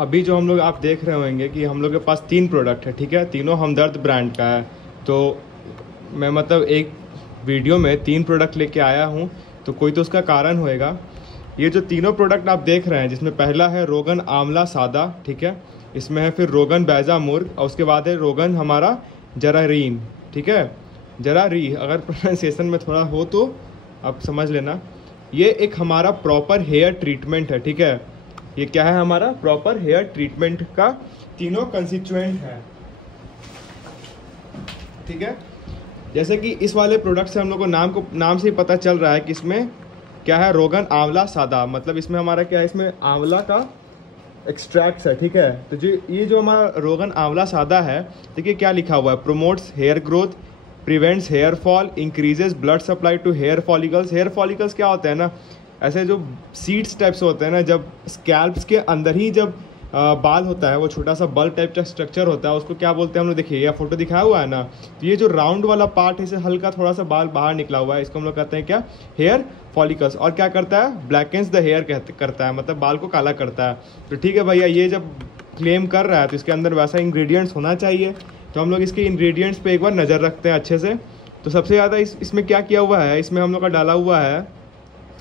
अभी जो हम लोग आप देख रहे होंगे कि हम लोग के पास 3 प्रोडक्ट है, ठीक है। तीनों हमदर्द ब्रांड का है। तो मैं मतलब एक वीडियो में 3 प्रोडक्ट लेके आया हूँ, तो कोई तो उसका कारण होएगा। ये जो तीनों प्रोडक्ट आप देख रहे हैं, जिसमें पहला है रोगन आंवला सादा, ठीक है। इसमें है फिर रोगन बैजा मुर्ग, और उसके बाद है रोगन हमारा जरारीन, ठीक है। जरारी अगर प्रोनाउंसिएशन में थोड़ा हो तो आप समझ लेना। ये एक हमारा प्रॉपर हेयर ट्रीटमेंट है, ठीक है। ये क्या है, हमारा प्रॉपर हेयर ट्रीटमेंट का तीनों कंस्टिट्यूएंट है, ठीक है। जैसे कि इस वाले प्रोडक्ट से हम लोग को नाम से ही पता चल रहा है कि इसमें क्या है, रोगन आंवला सादा, मतलब इसमें हमारा क्या है, इसमें आंवला का एक्सट्रैक्ट्स है, ठीक है। तो जो ये जो हमारा रोगन आंवला सादा है, देखिए क्या लिखा हुआ है, promotes hair growth, prevents hair fall, increases blood supply to hair follicles. Hair follicles क्या होता है ना, ऐसे जो सीड्स टाइप्स होते हैं ना, जब स्कैल्प्स के अंदर ही जब बाल होता है, वो छोटा सा बल टाइप का स्ट्रक्चर होता है, उसको क्या बोलते हैं हम लोग, देखिए यह फोटो दिखाया हुआ है ना। तो ये जो राउंड वाला पार्ट है, इसे हल्का थोड़ा सा बाल बाहर निकला हुआ है, इसको हम लोग कहते हैं क्या, हेयर फॉलिकल्स। और क्या करता है, ब्लैकेंस द हेयर करता है, मतलब बाल को काला करता है। तो ठीक है भैया, ये जब क्लेम कर रहा है तो इसके अंदर वैसा इंग्रेडिएंट्स होना चाहिए। तो हम लोग इसके इंग्रेडिएंट्स पे एक बार नज़र रखते हैं अच्छे से। तो सबसे ज़्यादा इसमें क्या किया हुआ है, इसमें हम लोग का डाला हुआ है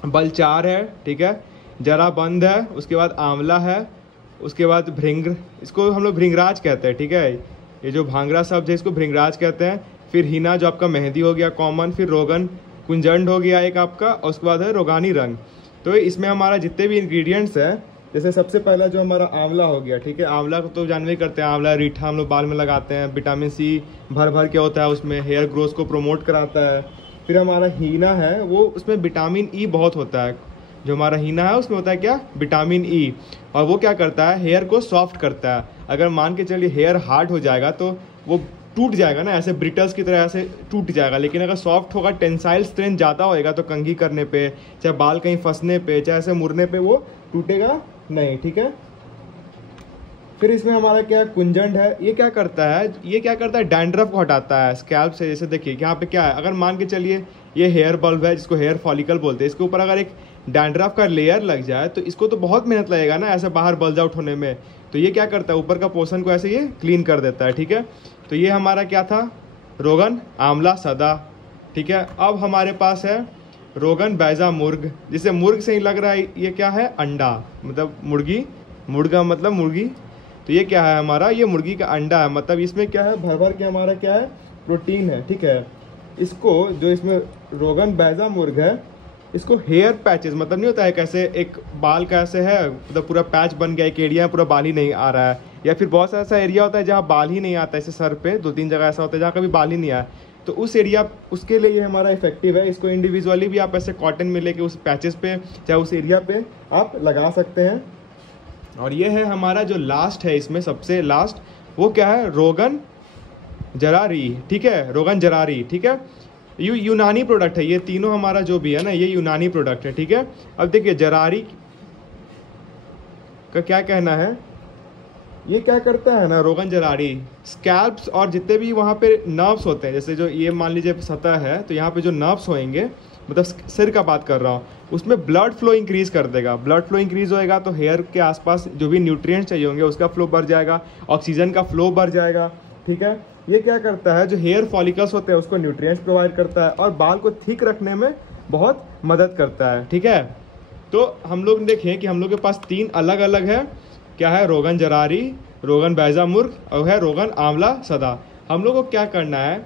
बलचार है, ठीक है, जरा बंद है, उसके बाद आंवला है, उसके बाद भृंग, इसको हम लोग भृंगराज कहते हैं, ठीक है। ये जो भांगरा शब्द है इसको भृंगराज कहते हैं। फिर हीना जो आपका मेहंदी हो गया कॉमन, फिर रोगन कुंजंड हो गया एक आपका, और उसके बाद है रोगानी रंग। तो इसमें हमारा जितने भी इंग्रेडिएंट्स हैं, जैसे सबसे पहला जो हमारा आंवला हो गया, ठीक है। आंवला को तो जानवे करते हैं, आंवला रीठा हम लोग बाल में लगाते हैं, विटामिन सी भर भर के होता है उसमें, हेयर ग्रोथ को प्रमोट कराता है। फिर हमारा हीना है, वो उसमें विटामिन ई बहुत होता है। जो हमारा हीना है उसमें होता है क्या, विटामिन ई, और वो क्या करता है, हेयर को सॉफ्ट करता है। अगर मान के चलिए हेयर हार्ड हो जाएगा तो वो टूट जाएगा ना, ऐसे ब्रिटल्स की तरह ऐसे टूट जाएगा। लेकिन अगर सॉफ्ट होगा, टेंसाइल स्ट्रेंथ ज़्यादा होएगा, तो कंघी करने पे, चाहे बाल कहीं फंसने पे, चाहे ऐसे मुड़ने पे, वो टूटेगा नहीं, ठीक है। फिर इसमें हमारा क्या कुंजंड है, ये क्या करता है, डैंड्रफ को हटाता है स्कैल्प से। जैसे देखिए यहाँ पे क्या है, अगर मान के चलिए ये हेयर बल्ब है, जिसको हेयर फॉलिकल बोलते हैं, इसके ऊपर अगर एक डैंड्रफ का लेयर लग जाए तो इसको तो बहुत मेहनत लगेगा ना, ऐसे बाहर बल्ज आउट होने में। तो ये क्या करता है, ऊपर का पोर्शन को ऐसे ये क्लीन कर देता है, ठीक है। तो ये हमारा क्या था, रोगन आंवला सदा, ठीक है। अब हमारे पास है रोगन बैजा मुर्ग, जिसे मुर्ग से ही लग रहा है ये क्या है, अंडा, मतलब मुर्गी, मुर्गा मतलब मुर्गी। तो ये क्या है हमारा, ये मुर्गी का अंडा है, मतलब इसमें क्या है, भर भर के हमारा क्या है, प्रोटीन है, ठीक है। इसको जो इसमें रोगन बैजा मुर्ग है, इसको हेयर पैचेस, मतलब नहीं होता है कैसे एक बाल का ऐसे है, मतलब पूरा पैच बन गया, एक एरिया में पूरा बाल ही नहीं आ रहा है, या फिर बहुत सा ऐसा एरिया होता है जहाँ बाल ही नहीं आता है, ऐसे सर पे 2-3 जगह ऐसा होता है जहाँ कभी बाल ही नहीं आया, तो उस एरिया, उसके लिए ये हमारा इफेक्टिव है। इसको इंडिविजुअली भी आप ऐसे कॉटन में लेके उस पैचेस पे, चाहे उस एरिया पे आप लगा सकते हैं। और ये है हमारा जो लास्ट है, इसमें सबसे लास्ट वो क्या है, रोगन जरारी, ठीक है, रोगन जरारी, ठीक है। यूनानी प्रोडक्ट है, ये तीनों हमारा जो भी है ना, ये यूनानी प्रोडक्ट है, ठीक है। अब देखिए जरारी का क्या कहना है, ये क्या करता है ना, रोगन जरारी स्कैल्प्स और जितने भी वहाँ पे नर्व्स होते हैं, जैसे जो ये मान लीजिए सतह है, तो यहाँ पे जो नर्व्स होंगे, मतलब सिर का बात कर रहा हूँ, उसमें ब्लड फ्लो इंक्रीज कर देगा। ब्लड फ्लो इंक्रीज होएगा तो हेयर के आसपास जो भी न्यूट्रिएंट्स चाहिए होंगे उसका फ्लो बढ़ जाएगा, ऑक्सीजन का फ्लो बढ़ जाएगा, ठीक है। ये क्या करता है, जो हेयर फॉलिकल्स होते हैं उसको न्यूट्रिएंट्स प्रोवाइड करता है, और बाल को थिक रखने में बहुत मदद करता है, ठीक है। तो हम लोग देखें कि हम लोग के पास 3 अलग अलग है, क्या है, रोगन जरारी, रोगन बैजा मुर्ग, और है रोगन आंवला सदा। हम लोग को क्या करना है,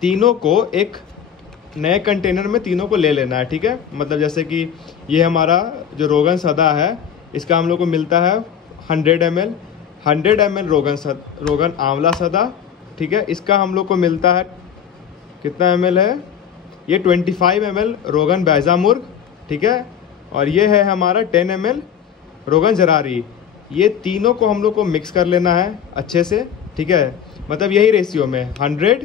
तीनों को एक नए कंटेनर में तीनों को ले लेना है, ठीक है। मतलब जैसे कि ये हमारा जो रोगन सदा है, इसका हम लोग को मिलता है 100 ml रोगन आंवला सदा, ठीक है। इसका हम लोग को मिलता है कितना ml है, ये 25 ml रोगन बैजा मुर्ग, ठीक है। और ये है हमारा 10 ml रोगन जरारी। ये तीनों को हम लोग को मिक्स कर लेना है अच्छे से, ठीक है। मतलब यही रेशियो में 100,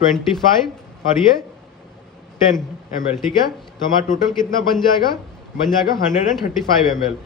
25 और ये 10 ml, ठीक है। तो हमारा टोटल कितना बन जाएगा 135 ml।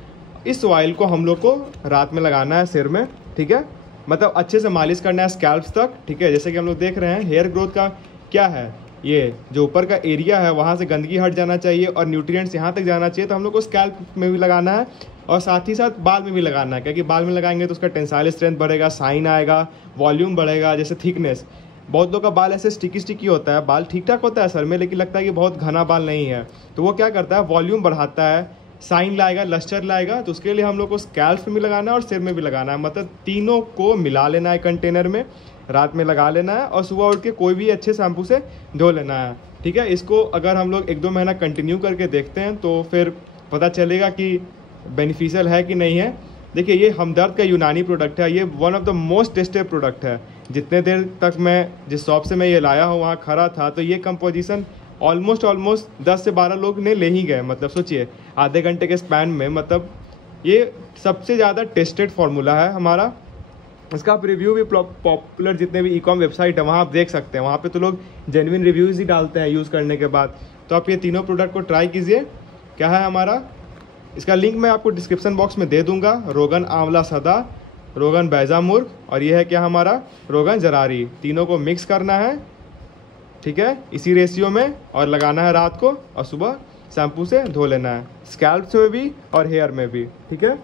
इस ऑयल को हम लोग को रात में लगाना है सिर में, ठीक है। मतलब अच्छे से मालिश करना है स्कैल्प्स तक, ठीक है। जैसे कि हम लोग देख रहे हैं हेयर ग्रोथ का क्या है, ये जो ऊपर का एरिया है वहाँ से गंदगी हट जाना चाहिए और न्यूट्रिएंट्स यहाँ तक जाना चाहिए। तो हम लोग को स्कैल्प में भी लगाना है और साथ ही साथ बाल में भी लगाना है, क्योंकि बाल में लगाएंगे तो उसका टेंसाइल स्ट्रेंथ बढ़ेगा, शाइन आएगा, वॉल्यूम बढ़ेगा, जैसे थिकनेस। बहुत लोग का बाल ऐसे स्टिकी होता है, बाल ठीक ठाक होता है सर में, लेकिन लगता है कि बहुत घना बाल नहीं है, तो वो क्या करता है, वॉल्यूम बढ़ाता है, शाइन लाएगा, लस्टर लाएगा। तो उसके लिए हम लोग को स्कैल्प में भी लगाना है और सिर में भी लगाना है, मतलब तीनों को मिला लेना है कंटेनर में, रात में लगा लेना है और सुबह उठ के कोई भी अच्छे शैम्पू से धो लेना है। ठीक है, इसको अगर हम लोग 1-2 महीना कंटिन्यू करके देखते हैं तो फिर पता चलेगा कि बेनिफिशियल है कि नहीं है। देखिए, ये हमदर्द का यूनानी प्रोडक्ट है, ये one of the most tested product है। जितने देर तक मैं जिस शॉप से मैं ये लाया हूँ वहाँ खड़ा था, तो ये कंपोजिशन ऑलमोस्ट 10 से 12 लोग ने ले ही गए, मतलब सोचिए आधे घंटे के स्पैन में। मतलब ये सबसे ज़्यादा टेस्टेड फार्मूला है हमारा। इसका आप रिव्यू भी पॉपुलर जितने भी ई-कॉम वेबसाइट है वहाँ आप देख सकते हैं, वहाँ पे तो लोग जेन्युइन रिव्यूज़ ही डालते हैं यूज़ करने के बाद। तो आप ये तीनों प्रोडक्ट को ट्राई कीजिए। क्या है हमारा, इसका लिंक मैं आपको डिस्क्रिप्शन बॉक्स में दे दूंगा। रोगन आंवला सादा, रोगन बैजामुर्ग और ये है क्या हमारा रोगन जरारी, तीनों को मिक्स करना है, ठीक है, इसी रेशियो में, और लगाना है रात को और सुबह शैम्पू से धो लेना है, स्कैल्प में भी और हेयर में भी। ठीक है,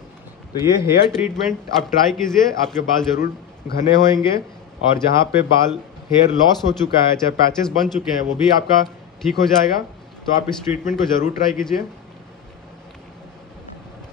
तो ये हेयर ट्रीटमेंट आप ट्राई कीजिए, आपके बाल ज़रूर घने होंगे और जहाँ पे बाल हेयर लॉस हो चुका है, चाहे पैचेस बन चुके हैं, वो भी आपका ठीक हो जाएगा। तो आप इस ट्रीटमेंट को ज़रूर ट्राई कीजिए।